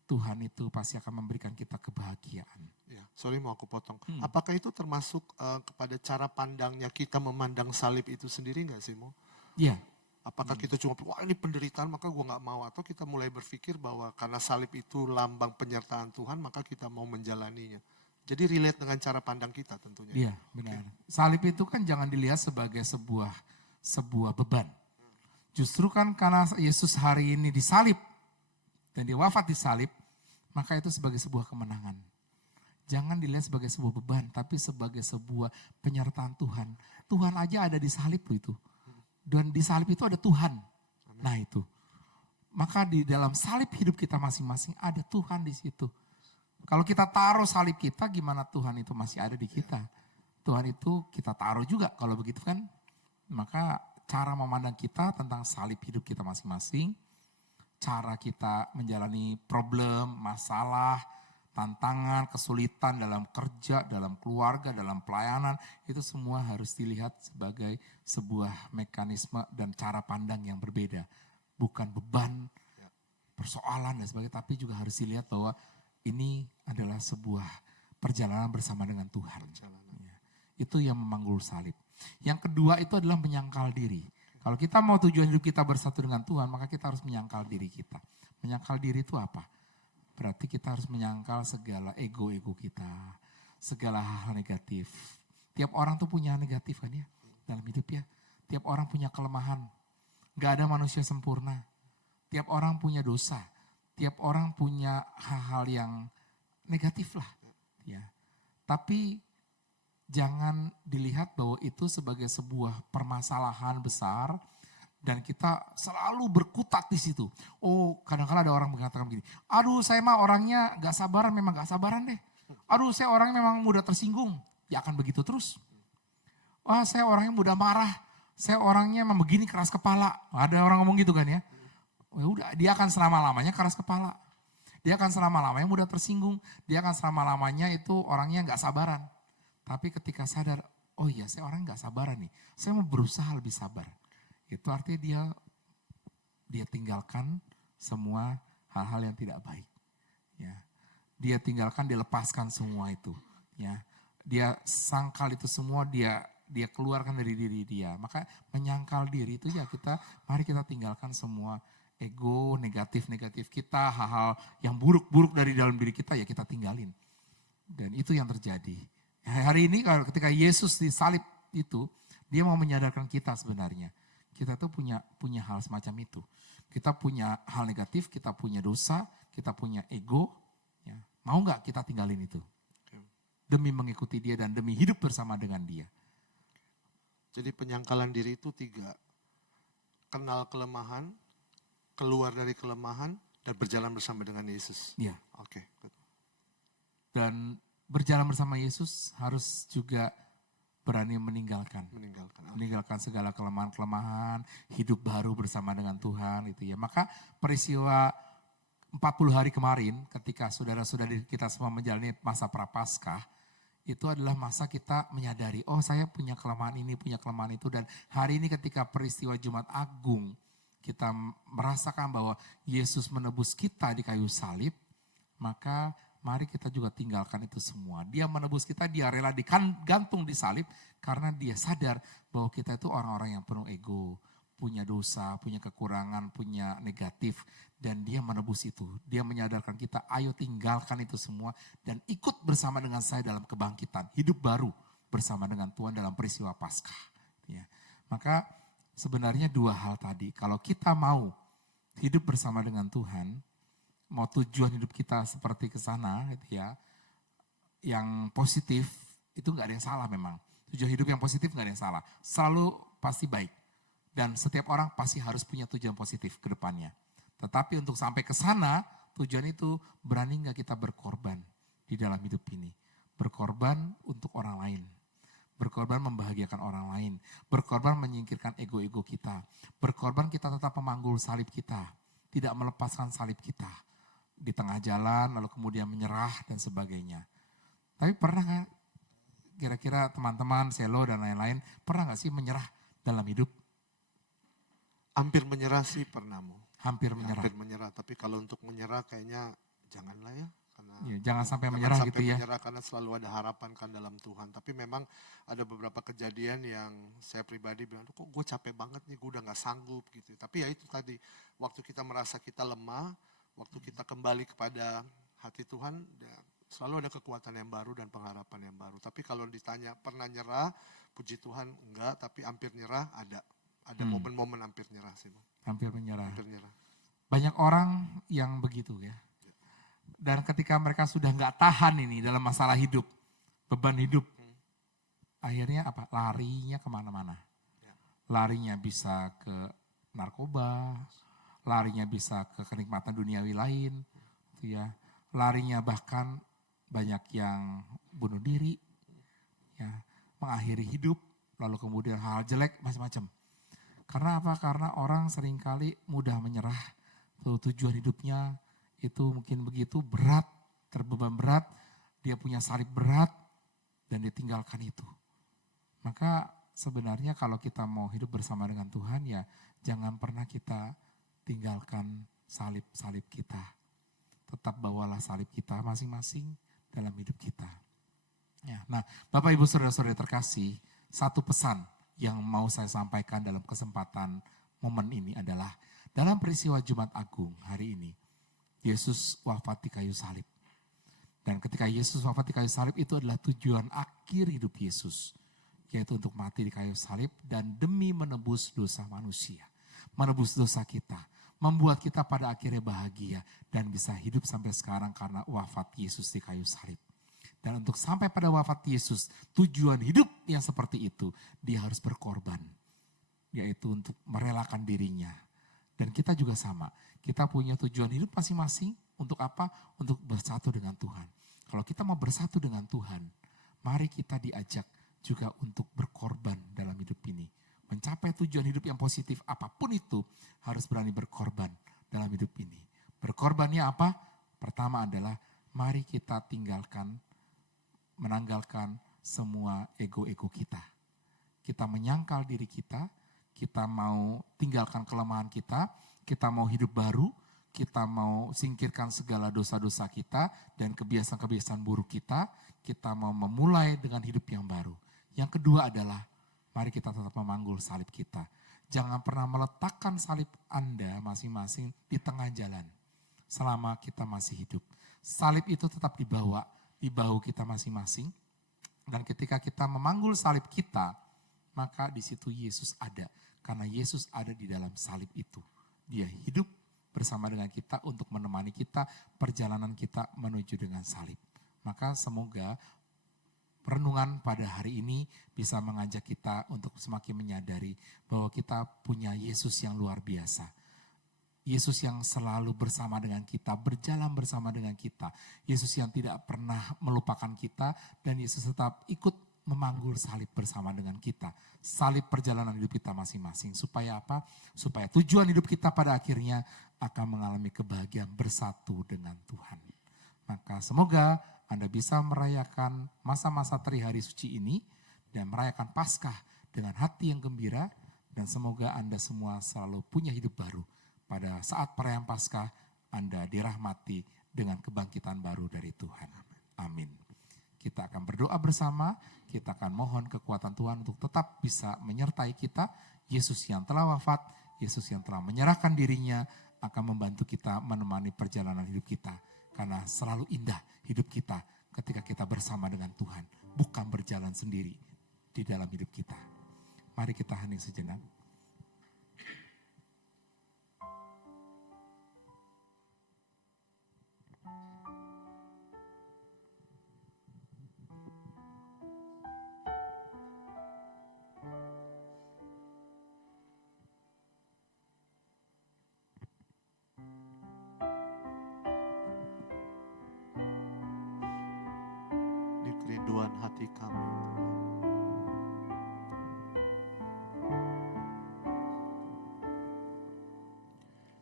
Tuhan itu pasti akan memberikan kita kebahagiaan. Ya, sorry mau aku potong. Apakah itu termasuk kepada cara pandangnya kita memandang salib itu sendiri nggak sih, Mo? Iya. Apakah kita cuma, wah ini penderitaan maka gue gak mau. Atau kita mulai berpikir bahwa karena salib itu lambang penyertaan Tuhan maka kita mau menjalaninya. Jadi relate dengan cara pandang kita tentunya. Iya benar. Salib itu kan jangan dilihat sebagai sebuah beban. Justru kan karena Yesus hari ini disalib dan dia wafat disalib, maka itu sebagai sebuah kemenangan. Jangan dilihat sebagai sebuah beban, tapi sebagai sebuah penyertaan Tuhan. Tuhan aja ada di salib itu. Dan di salib itu ada Tuhan. Nah itu. Maka di dalam salib hidup kita masing-masing ada Tuhan di situ. Kalau kita taruh salib kita, gimana Tuhan itu masih ada di kita? Tuhan itu kita taruh juga kalau begitu kan. Maka cara memandang kita tentang salib hidup kita masing-masing, cara kita menjalani problem, masalah, tantangan, kesulitan dalam kerja, dalam keluarga, dalam pelayanan, itu semua harus dilihat sebagai sebuah mekanisme dan cara pandang yang berbeda. Bukan beban, persoalan dan sebagainya, tapi juga harus dilihat bahwa ini adalah sebuah perjalanan bersama dengan Tuhan. Ya. Itu yang memanggul salib. Yang kedua itu adalah menyangkal diri. Kalau kita mau tujuan hidup kita bersatu dengan Tuhan, maka kita harus menyangkal diri kita. Menyangkal diri itu apa? Berarti kita harus menyangkal segala ego-ego kita, segala hal negatif. Tiap orang tuh punya negatif kan ya, dalam hidup ya. Tiap orang punya kelemahan, gak ada manusia sempurna. Tiap orang punya dosa, tiap orang punya hal-hal yang negatif lah. Ya. Tapi jangan dilihat bahwa itu sebagai sebuah permasalahan besar, dan kita selalu berkutat di situ. Oh, kadang-kadang ada orang mengatakan begini, aduh saya mah orangnya gak sabaran, memang gak sabaran deh. Aduh saya orangnya memang mudah tersinggung. Ya akan begitu terus. Wah saya orangnya mudah marah, saya orangnya memang begini keras kepala. Ada orang ngomong gitu kan ya. Ya udah, dia akan selama-lamanya keras kepala. Dia akan selama-lamanya mudah tersinggung. Dia akan selama-lamanya itu orangnya gak sabaran. Tapi ketika sadar, oh iya saya orangnya gak sabaran nih. Saya mau berusaha lebih sabar. Itu artinya dia tinggalkan semua hal-hal yang tidak baik. Ya. Dia tinggalkan, dia lepaskan semua itu. Ya. Dia sangkal itu semua, dia keluarkan dari diri dia. Maka menyangkal diri itu ya mari kita tinggalkan semua ego, negatif-negatif kita, hal-hal yang buruk-buruk dari dalam diri kita ya kita tinggalin. Dan itu yang terjadi. Hari ini kalau ketika Yesus disalib itu, dia mau menyadarkan kita sebenarnya. Kita tuh punya hal semacam itu. Kita punya hal negatif, kita punya dosa, kita punya ego. Ya. Mau nggak kita tinggalin itu? Demi mengikuti dia dan demi hidup bersama dengan dia. Jadi penyangkalan diri itu 3. Kenal kelemahan, keluar dari kelemahan, dan berjalan bersama dengan Yesus. Ya. Oke. Dan berjalan bersama Yesus harus juga berani meninggalkan segala kelemahan-kelemahan, hidup baru bersama dengan Tuhan gitu ya. Maka peristiwa 40 hari kemarin ketika saudara-saudari kita semua menjalani masa prapaskah, itu adalah masa kita menyadari, oh saya punya kelemahan ini, punya kelemahan itu. Dan hari ini ketika peristiwa Jumat Agung, kita merasakan bahwa Yesus menebus kita di kayu salib, maka mari kita juga tinggalkan itu semua. Dia menebus kita, dia rela digantung di salib karena dia sadar bahwa kita itu orang-orang yang penuh ego, punya dosa, punya kekurangan, punya negatif. Dan dia menebus itu. Dia menyadarkan kita, ayo tinggalkan itu semua dan ikut bersama dengan saya dalam kebangkitan. Hidup baru bersama dengan Tuhan dalam peristiwa Paskah. Ya. Maka sebenarnya 2 hal tadi. Kalau kita mau hidup bersama dengan Tuhan, mau tujuan hidup kita seperti ke sana gitu ya, yang positif itu nggak ada yang salah memang. Tujuan hidup yang positif nggak ada yang salah. Selalu pasti baik. Dan setiap orang pasti harus punya tujuan positif ke depannya. Tetapi untuk sampai ke sana, tujuan itu berani nggak kita berkorban di dalam hidup ini. Berkorban untuk orang lain. Berkorban membahagiakan orang lain. Berkorban menyingkirkan ego-ego kita. Berkorban kita tetap memanggul salib kita. Tidak melepaskan salib kita. Di tengah jalan, lalu kemudian menyerah dan sebagainya. Tapi pernah nggak kira-kira teman-teman, Selo dan lain-lain, pernah nggak sih menyerah dalam hidup? Hampir menyerah sih pernah, Mu. Hampir menyerah. Hampir menyerah, tapi kalau untuk menyerah kayaknya janganlah ya. Karena Ya, jangan sampai menyerah sampai gitu ya. menyerah karena selalu ada harapan kan dalam Tuhan. Tapi memang ada beberapa kejadian yang saya pribadi bilang, kok gue capek banget nih, gue udah gak sanggup gitu. Tapi ya itu tadi, waktu kita merasa kita lemah, waktu kita kembali kepada hati Tuhan, ya, selalu ada kekuatan yang baru dan pengharapan yang baru. Tapi kalau ditanya pernah nyerah, puji Tuhan enggak, tapi hampir nyerah ada. Ada momen-momen hampir nyerah sih. Hampir menyerah. Hampir nyerah. Banyak orang yang begitu ya. Dan ketika mereka sudah nggak tahan ini dalam masalah hidup, beban hidup, akhirnya apa? Larinya kemana-mana. Larinya bisa ke narkoba, larinya bisa ke kenikmatan duniawi lain, gitu ya. Larinya bahkan banyak yang bunuh diri, ya, mengakhiri hidup, lalu kemudian hal jelek macam-macam. Karena apa? Karena orang seringkali mudah menyerah. Tujuan hidupnya itu mungkin begitu berat, terbeban berat, dia punya salib berat, dan ditinggalkan itu. Maka sebenarnya kalau kita mau hidup bersama dengan Tuhan ya jangan pernah kita tinggalkan salib-salib kita. Tetap bawalah salib kita masing-masing dalam hidup kita. Ya, nah Bapak Ibu Saudara-saudara terkasih, satu pesan yang mau saya sampaikan dalam kesempatan momen ini adalah dalam peristiwa Jumat Agung hari ini, Yesus wafat di kayu salib. Dan ketika Yesus wafat di kayu salib itu adalah tujuan akhir hidup Yesus. Yaitu untuk mati di kayu salib dan demi menebus dosa manusia. Menebus dosa kita. Membuat kita pada akhirnya bahagia dan bisa hidup sampai sekarang karena wafat Yesus di kayu salib. Dan untuk sampai pada wafat Yesus, tujuan hidup yang seperti itu, dia harus berkorban. Yaitu untuk merelakan dirinya. Dan kita juga sama, kita punya tujuan hidup masing-masing untuk apa? Untuk bersatu dengan Tuhan. Kalau kita mau bersatu dengan Tuhan, mari kita diajak juga untuk berkorban dalam hidup ini. Mencapai tujuan hidup yang positif apapun itu, harus berani berkorban dalam hidup ini. Berkorbannya apa? Pertama adalah, mari kita menanggalkan semua ego-ego kita. Kita menyangkal diri kita mau tinggalkan kelemahan kita mau hidup baru, kita mau singkirkan segala dosa-dosa kita dan kebiasaan-kebiasaan buruk kita mau memulai dengan hidup yang baru. Yang kedua adalah, mari kita tetap memanggul salib kita. Jangan pernah meletakkan salib Anda masing-masing di tengah jalan selama kita masih hidup. Salib itu tetap dibawa di bahu kita masing-masing. Dan ketika kita memanggul salib kita, maka di situ Yesus ada. Karena Yesus ada di dalam salib itu. Dia hidup bersama dengan kita untuk menemani kita perjalanan kita menuju dengan salib. Maka semoga renungan pada hari ini bisa mengajak kita untuk semakin menyadari bahwa kita punya Yesus yang luar biasa. Yesus yang selalu bersama dengan kita, berjalan bersama dengan kita. Yesus yang tidak pernah melupakan kita dan Yesus tetap ikut memanggul salib bersama dengan kita. Salib perjalanan hidup kita masing-masing. Supaya apa? Supaya tujuan hidup kita pada akhirnya akan mengalami kebahagiaan bersatu dengan Tuhan. Maka semoga Anda bisa merayakan masa-masa hari suci ini dan merayakan Paskah dengan hati yang gembira dan semoga Anda semua selalu punya hidup baru. Pada saat perayaan Paskah Anda dirahmati dengan kebangkitan baru dari Tuhan. Amin. Kita akan berdoa bersama, kita akan mohon kekuatan Tuhan untuk tetap bisa menyertai kita. Yesus yang telah wafat, Yesus yang telah menyerahkan dirinya akan membantu kita menemani perjalanan hidup kita. Karena selalu indah hidup kita ketika kita bersama dengan Tuhan. Bukan berjalan sendiri di dalam hidup kita. Mari kita hening sejenak. Kerinduan hati kami.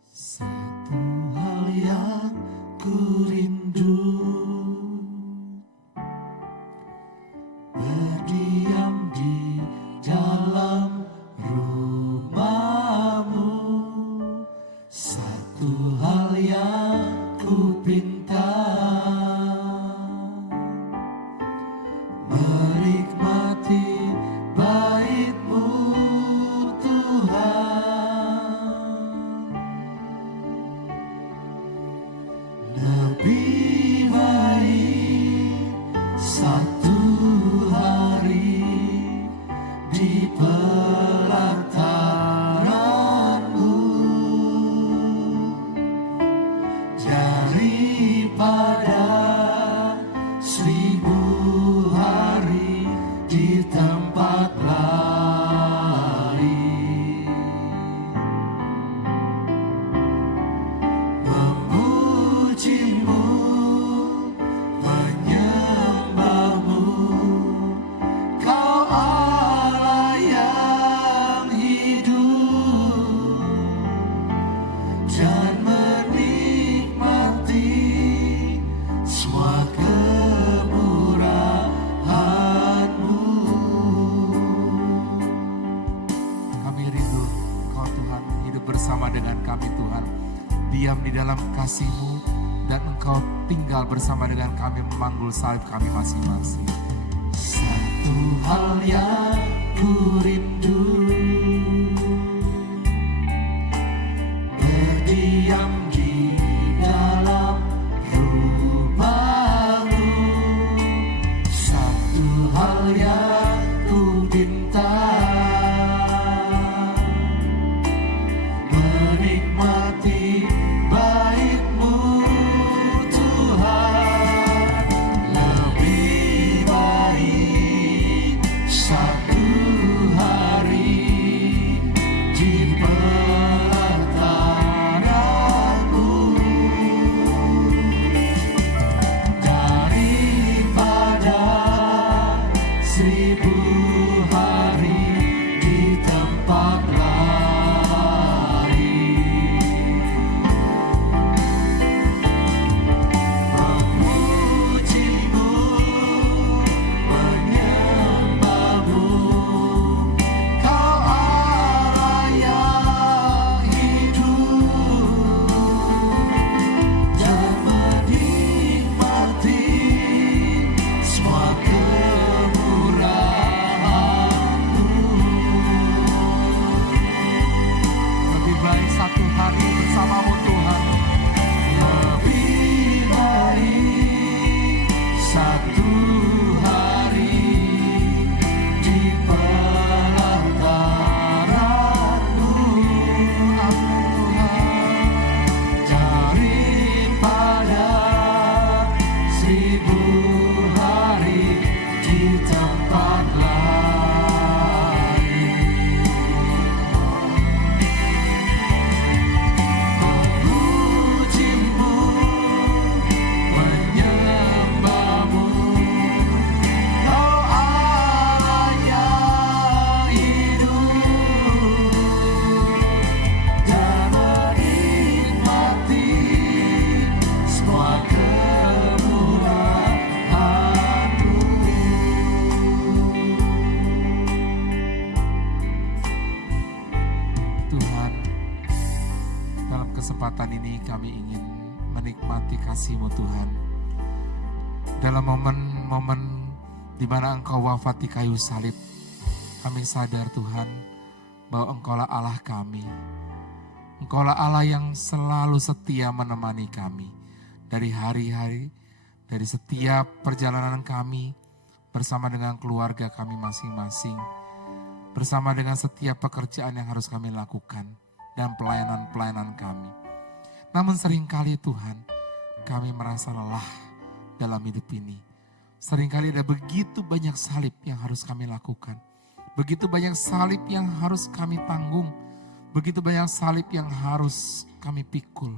Satu hal yang ku rindu, berdiam di dalam rumah-Mu. Satu hal yang ku pinta, menikmati bait-Mu Tuhan. Lebih baik satu hari di pelataran-Mu daripada 1000 hari di tempat lain. Memuji-Mu, menyembah-Mu, Kau Allah yang hidup dan menikmati semua kemurahan-Mu. Kami rindu Engkau Tuhan hidup bersama dengan kami Tuhan. Diam di dalam kasih-Mu dan Engkau tinggal bersama dengan kami memanggul salib kami masing-masing. Satu hal yang ku rindu, berdiam di dalam rumah-Mu. Satu hal yang ku pinta, menikmati bait-Mu Tuhan. Lebih baik satu hari ingin menikmati kasih-Mu Tuhan. Dalam momen-momen di mana Engkau wafat di kayu salib, kami sadar Tuhan bahwa Engkaulah Allah kami. Engkaulah Allah yang selalu setia menemani kami dari hari-hari, dari setiap perjalanan kami bersama dengan keluarga kami masing-masing, bersama dengan setiap pekerjaan yang harus kami lakukan dan pelayanan-pelayanan kami. Namun seringkali Tuhan, kami merasa lelah dalam hidup ini. Seringkali ada begitu banyak salib yang harus kami lakukan. Begitu banyak salib yang harus kami tanggung. Begitu banyak salib yang harus kami pikul.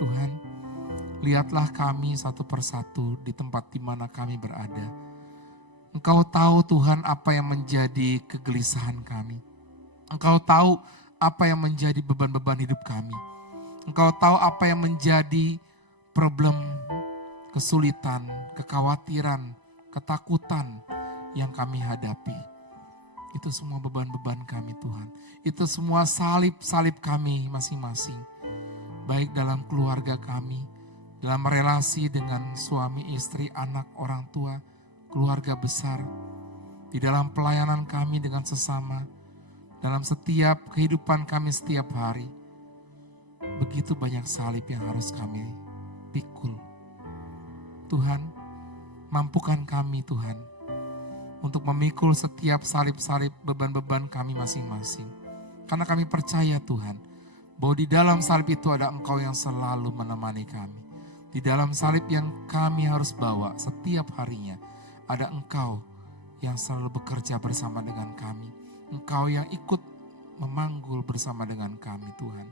Tuhan, lihatlah kami satu persatu di tempat di mana kami berada. Engkau tahu Tuhan apa yang menjadi kegelisahan kami. Engkau tahu apa yang menjadi beban-beban hidup kami. Engkau tahu apa yang menjadi problem, kesulitan, kekhawatiran, ketakutan yang kami hadapi. Itu semua beban-beban kami Tuhan. Itu semua salib-salib kami masing-masing. Baik dalam keluarga kami, dalam relasi dengan suami, istri, anak, orang tua, keluarga besar. Di dalam pelayanan kami dengan sesama. Dalam setiap kehidupan kami setiap hari. Begitu banyak salib yang harus kami pikul. Tuhan, mampukan kami Tuhan untuk memikul setiap salib-salib beban-beban kami masing-masing. Karena kami percaya Tuhan, bahwa di dalam salib itu ada Engkau yang selalu menemani kami. Di dalam salib yang kami harus bawa setiap harinya, ada Engkau yang selalu bekerja bersama dengan kami. Engkau yang ikut memanggul bersama dengan kami Tuhan.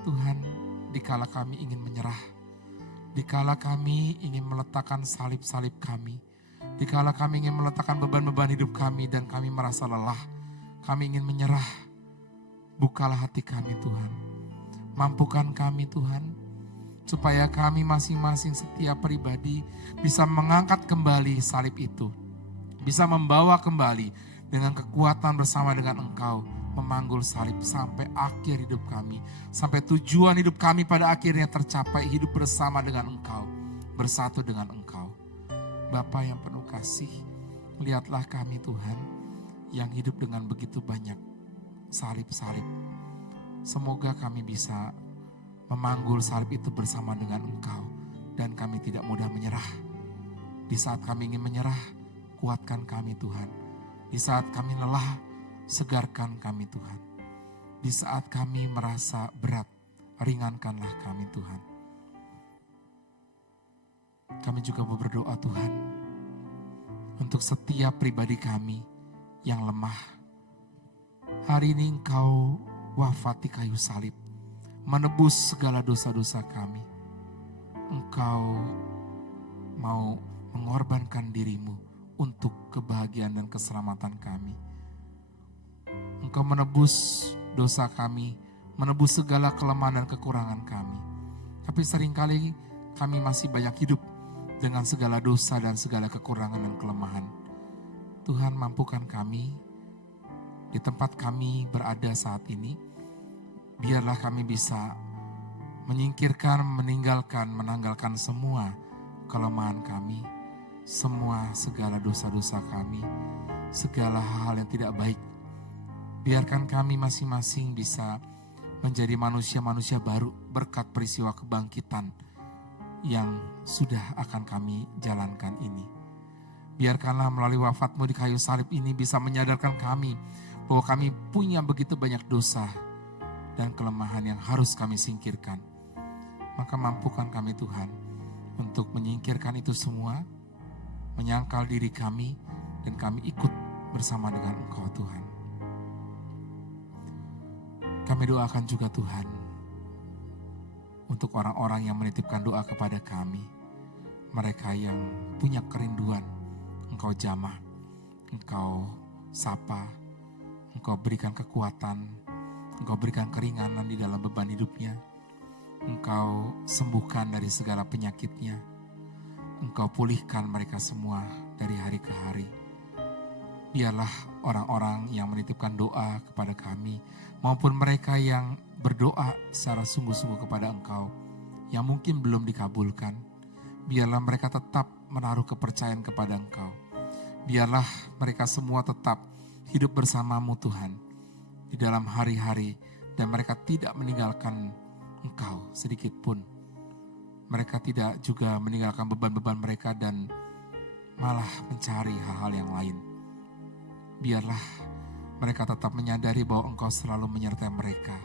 Tuhan, dikala kami ingin menyerah, dikala kami ingin meletakkan salib-salib kami, dikala kami ingin meletakkan beban-beban hidup kami dan kami merasa lelah, kami ingin menyerah, bukalah hati kami Tuhan. Mampukan kami Tuhan, supaya kami masing-masing setiap pribadi bisa mengangkat kembali salib itu. Bisa membawa kembali dengan kekuatan bersama dengan Engkau, memanggul salib sampai akhir hidup kami. Sampai tujuan hidup kami pada akhirnya tercapai, hidup bersama dengan Engkau, bersatu dengan Engkau. Bapa yang penuh kasih, lihatlah kami Tuhan, yang hidup dengan begitu banyak salib-salib. Semoga kami bisa memanggul salib itu bersama dengan Engkau, dan kami tidak mudah menyerah. Di saat kami ingin menyerah, kuatkan kami Tuhan. Di saat kami lelah, segarkan kami Tuhan. Di saat kami merasa berat, ringankanlah kami Tuhan. Kami juga mau berdoa Tuhan, untuk setiap pribadi kami yang lemah. Hari ini Engkau wafat di kayu salib, menebus segala dosa-dosa kami. Engkau mau mengorbankan dirimu untuk kebahagiaan dan keselamatan kami. Engkau menebus dosa kami, menebus segala kelemahan dan kekurangan kami. Tapi seringkali kami masih banyak hidup dengan segala dosa dan segala kekurangan dan kelemahan. Tuhan, mampukan kami di tempat kami berada saat ini. Biarlah kami bisa menyingkirkan, menanggalkan semua kelemahan kami, semua segala dosa-dosa kami, segala hal yang tidak baik. Biarkan kami masing-masing bisa menjadi manusia-manusia baru berkat peristiwa kebangkitan yang sudah akan kami jalankan ini. Biarkanlah melalui wafat-Mu di kayu salib ini bisa menyadarkan kami bahwa kami punya begitu banyak dosa dan kelemahan yang harus kami singkirkan. Maka mampukan kami Tuhan untuk menyingkirkan itu semua, menyangkal diri kami, dan kami ikut bersama dengan Engkau Tuhan. Kami doakan juga Tuhan, untuk orang-orang yang menitipkan doa kepada kami, mereka yang punya kerinduan, Engkau jamah, Engkau sapa, Engkau berikan kekuatan, Engkau berikan keringanan di dalam beban hidupnya, Engkau sembuhkan dari segala penyakitnya, Engkau pulihkan mereka semua dari hari ke hari. Biarlah orang-orang yang menitipkan doa kepada kami, maupun mereka yang berdoa secara sungguh-sungguh kepada Engkau, yang mungkin belum dikabulkan, biarlah mereka tetap menaruh kepercayaan kepada Engkau. Biarlah mereka semua tetap hidup bersama-Mu Tuhan, di dalam hari-hari, dan mereka tidak meninggalkan Engkau sedikit pun. Mereka tidak juga meninggalkan beban-beban mereka dan malah mencari hal-hal yang lain. Biarlah mereka tetap menyadari bahwa Engkau selalu menyertai mereka,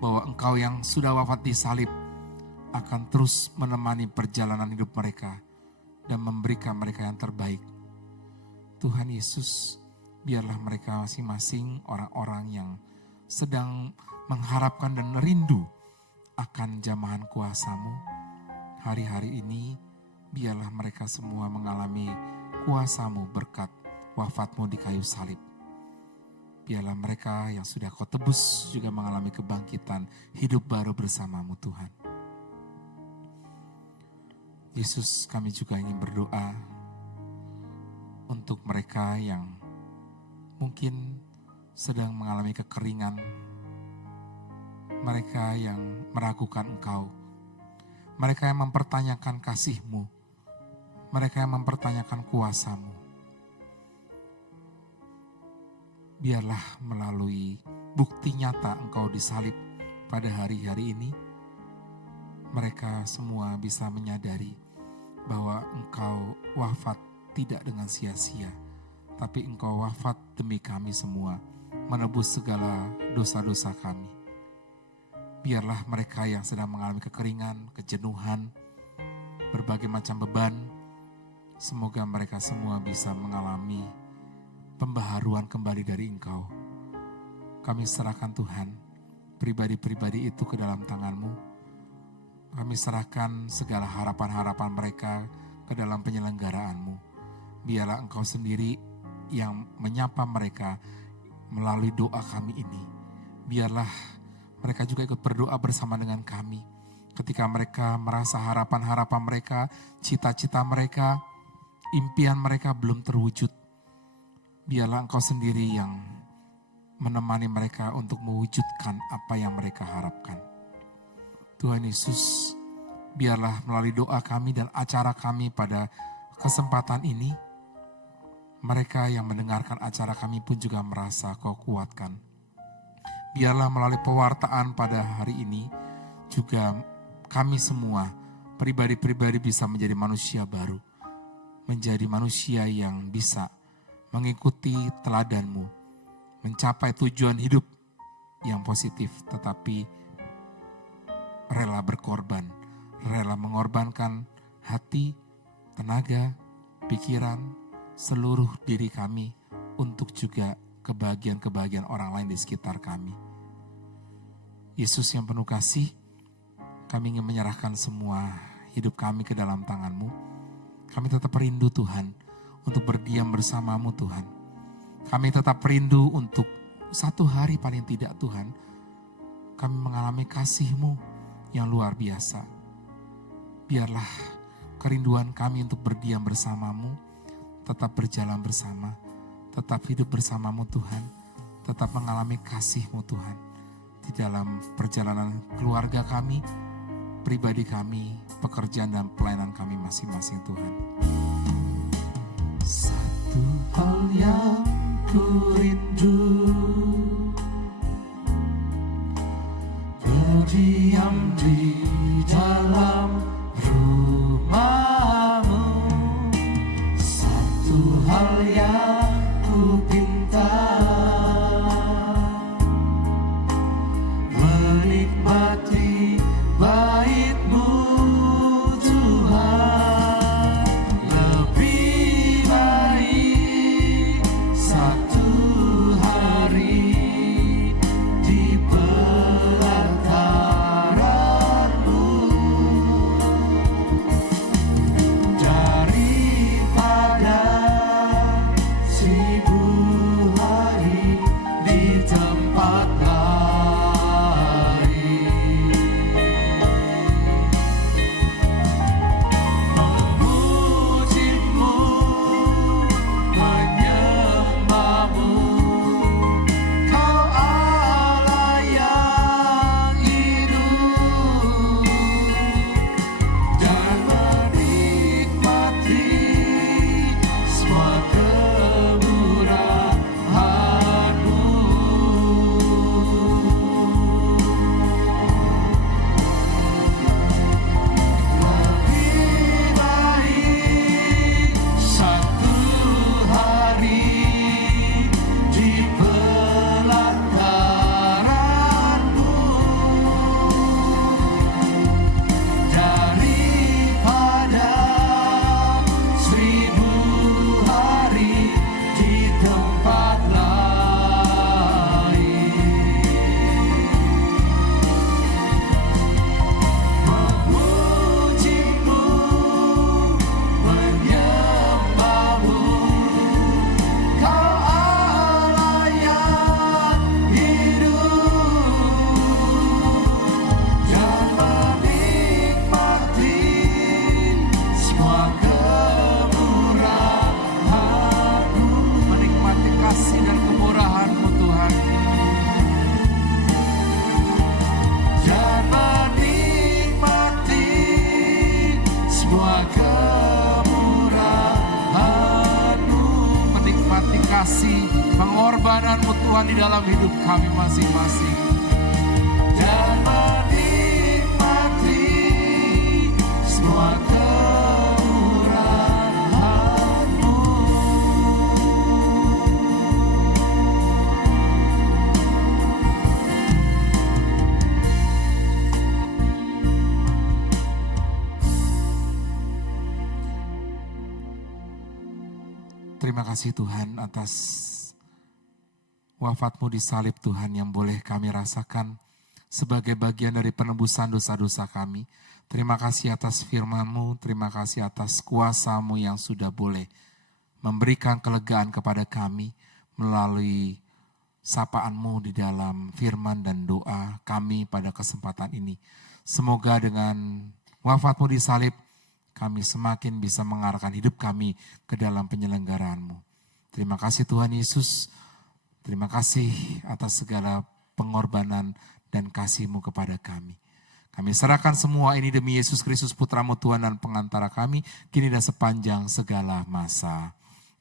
bahwa Engkau yang sudah wafat di salib akan terus menemani perjalanan hidup mereka dan memberikan mereka yang terbaik. Tuhan Yesus, biarlah mereka masing-masing orang-orang yang sedang mengharapkan dan rindu akan jamahan kuasa-Mu. Hari-hari ini, biarlah mereka semua mengalami kuasa-Mu berkat wafat-Mu di kayu salib. Biarlah mereka yang sudah Kau tebus juga mengalami kebangkitan hidup baru bersama-Mu Tuhan. Yesus, kami juga ingin berdoa untuk mereka yang mungkin sedang mengalami kekeringan, mereka yang meragukan Engkau, mereka yang mempertanyakan kasih-Mu, mereka yang mempertanyakan kuasa-Mu. Biarlah melalui bukti nyata Engkau disalib pada hari-hari ini, mereka semua bisa menyadari bahwa Engkau wafat tidak dengan sia-sia, tapi Engkau wafat demi kami semua, menebus segala dosa-dosa kami. Biarlah mereka yang sedang mengalami kekeringan, kejenuhan, berbagai macam beban, semoga mereka semua bisa mengalami pembaharuan kembali dari Engkau. Kami serahkan Tuhan, pribadi-pribadi itu ke dalam tangan-Mu. Kami serahkan segala harapan-harapan mereka ke dalam penyelenggaraan-Mu. Biarlah Engkau sendiri yang menyapa mereka melalui doa kami ini. Biarlah mereka juga ikut berdoa bersama dengan kami. Ketika mereka merasa harapan-harapan mereka, cita-cita mereka, impian mereka belum terwujud. Biarlah Engkau sendiri yang menemani mereka untuk mewujudkan apa yang mereka harapkan. Tuhan Yesus, biarlah melalui doa kami dan acara kami pada kesempatan ini, mereka yang mendengarkan acara kami pun juga merasa Kau kuatkan. Biarlah melalui pewartaan pada hari ini, juga kami semua, pribadi-pribadi bisa menjadi manusia baru. Menjadi manusia yang bisa mengikuti teladan-Mu, mencapai tujuan hidup yang positif, tetapi rela berkorban, rela mengorbankan hati, tenaga, pikiran, seluruh diri kami untuk juga kebahagiaan-kebahagiaan orang lain di sekitar kami. Yesus yang penuh kasih, kami ingin menyerahkan semua hidup kami ke dalam tangan-Mu. Kami tetap rindu Tuhan, untuk berdiam bersama-Mu Tuhan. Kami tetap rindu untuk satu hari paling tidak Tuhan, kami mengalami kasih-Mu yang luar biasa. Biarlah kerinduan kami untuk berdiam bersama-Mu, tetap berjalan bersama, tetap hidup bersama-Mu Tuhan, tetap mengalami kasih-Mu Tuhan. Di dalam perjalanan keluarga kami, pribadi kami, pekerjaan dan pelayanan kami masing-masing Tuhan. Satu hal yang ku rindu, berdiam di dalam rumah-Mu. Satu hal yang ku pinta, menikmati bait-Mu Tuhan. Lebih baik satu hari di pelataran-Mu kasih pengorbananmu Tuhan di dalam hidup kami masing-masing. Dan menikmati semua kemurahan-Mu. Terima kasih Tuhan atas wafat-Mu di salib Tuhan yang boleh kami rasakan sebagai bagian dari penebusan dosa-dosa kami. Terima kasih atas firman-Mu, terima kasih atas kuasa-Mu yang sudah boleh memberikan kelegaan kepada kami melalui sapaan-Mu di dalam firman dan doa kami pada kesempatan ini. Semoga dengan wafat-Mu di salib, kami semakin bisa mengarahkan hidup kami ke dalam penyelenggaraan-Mu. Terima kasih Tuhan Yesus, terima kasih atas segala pengorbanan dan kasih-Mu kepada kami. Kami serahkan semua ini demi Yesus Kristus Putra-Mu Tuhan dan pengantara kami, kini dan sepanjang segala masa.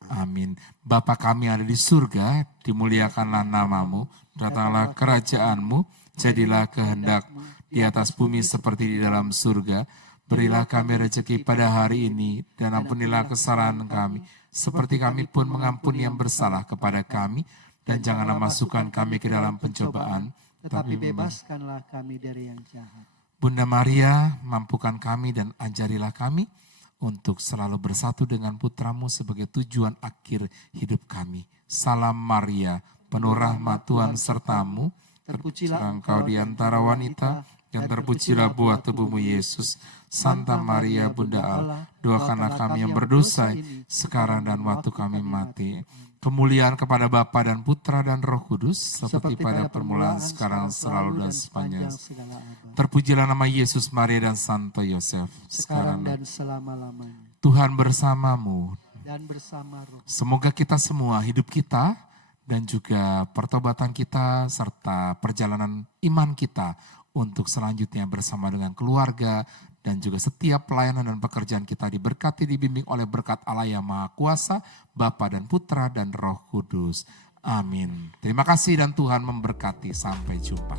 Amin. Bapa kami yang ada di surga, dimuliakanlah nama-Mu, datanglah kerajaan-Mu, jadilah kehendak-Mu di atas bumi seperti di dalam surga. Berilah kami rezeki pada hari ini, dan ampunilah kesalahan kami, seperti kami pun mengampuni yang bersalah kepada kami, dan janganlah masukkan kami ke dalam pencobaan, tetapi bebaskanlah kami dari yang jahat. Bunda Maria, mampukan kami dan ajarilah kami untuk selalu bersatu dengan Putra-Mu sebagai tujuan akhir hidup kami. Salam Maria, penuh rahmat Tuhan serta-Mu, terpujilah Engkau di antara wanita, dan terpujilah buah tubuh-Mu Yesus. Santa Maria Bunda Allah, doakanlah kami yang berdosa sekarang dan waktu kami mati. Kemuliaan kepada Bapa dan Putra dan Roh Kudus, seperti pada permulaan, sekarang, selalu dan sepanjang. Terpujilah nama Yesus, Maria dan Santo Yosef, sekarang dan selama-lamanya. Tuhan bersamamu. Dan bersama Roh. Semoga kita semua, hidup kita, dan juga pertobatan kita, serta perjalanan iman kita, untuk selanjutnya bersama dengan keluarga dan juga setiap pelayanan dan pekerjaan kita diberkati, dibimbing oleh berkat Allah yang Maha Kuasa, Bapa dan Putra dan Roh Kudus. Amin. Terima kasih dan Tuhan memberkati. Sampai jumpa.